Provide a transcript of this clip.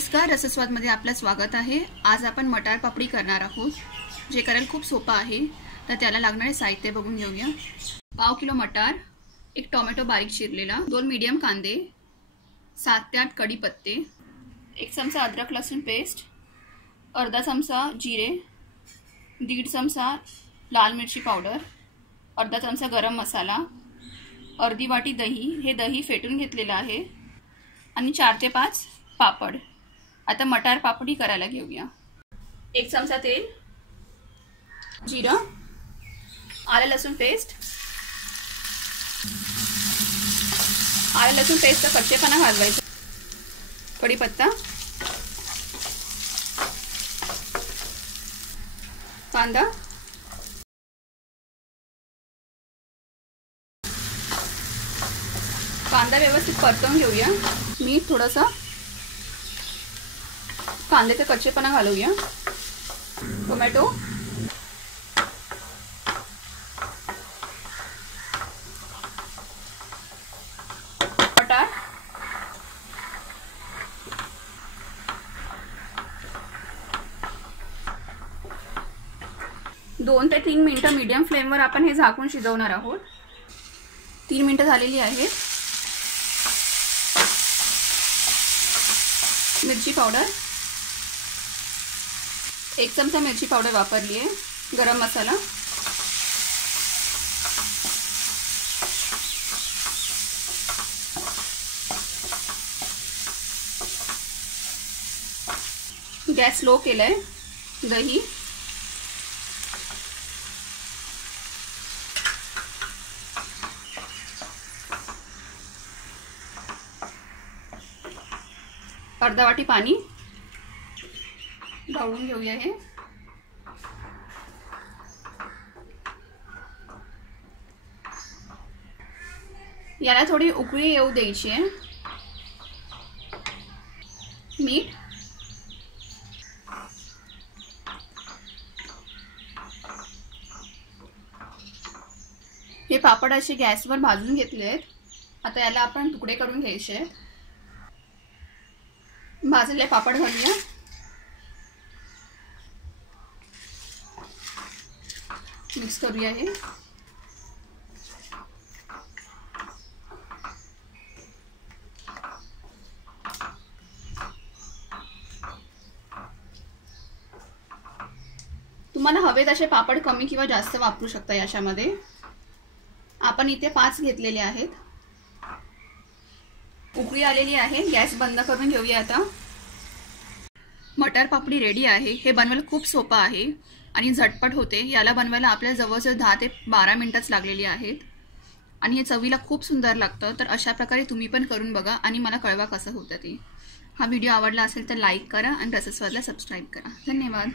नमस्कार, रसस्वादमध्ये आपलं स्वागत आहे। आज आपण मटार पापडी करणार आहोत, जे करायला खूप सोपं आहे। तर त्याला लागणारे साहित्य बघून घेऊया। पाव किलो मटार, एक टोमॅटो बारीक चिरलेला, 2 मीडियम कांदे, 7 ते 8 कढीपत्ते, 1 चमचा अदरक लसूण पेस्ट, अर्धा चमचा जिरे, 1.5 चमचा लाल मिरची पावडर, अर्धा चमचा गरम मसाला, अर्धी वाटी दही, हे दही फेटून घेतलेलं आहे, आणि 4 ते 5 पापड। आता मटार पापडी करायला घेऊया। 1 चमचा तेल, जीरा, आलं लसूण पेस्ट, आलं लसूण पेस्टचा कच्चेपणा घालवायचा, कढीपत्ता, कांदा, कांदा व्यवस्थित परतून घेऊया। मीठ थोडासा, कांद्याचा कच्चेपणा घालूया, टोमॅटो, मटार, दोन ते 3 मिनिटं मीडियम फ्लेमवर आपण हे झाकून शिजवणार आहोत। 3 मिनिटं झालेली आहेत। मिरची पावडर, 1 चमचा मिरची पावडर वापरली आहे, गरम मसाला, गॅस स्लो केलाय, दही, अर्धा वाटी पाणी, ढवळून घेऊया हे। याला थोडी उकळी येऊ द्यायची आहे। मीठ, हे पापड असे गॅसवर भाजून घेतले आहेत। आता याला आपण तुकडे करून घ्यायचे आहेत। भाजलेले पापड घालूया, मिक्स करूया हे। तुम्हाला हवे तसे पापड कमी किंवा जास्त वापरू शकता। याच्यामध्ये आपण इथे 5 घेतलेले आहेत। उकळी आलेली आहे, गॅस बंद करून घेऊया आता। मटार पापडी रेडी आहे। हे बनवायला खूप सोपं आहे आणि झटपट होते। याला बनवायला आपल्या जवळजवळ 10 ते 12 मिनिटच लागलेली आहेत, आणि हे चवीला खूप सुंदर लागतं। तर अशा प्रकारे तुम्ही पण करून बघा आणि मला कळवा कसं होतं ते। हा व्हिडिओ आवडला असेल तर लाईक करा आणि रसस्वादला सबस्क्राईब करा। धन्यवाद।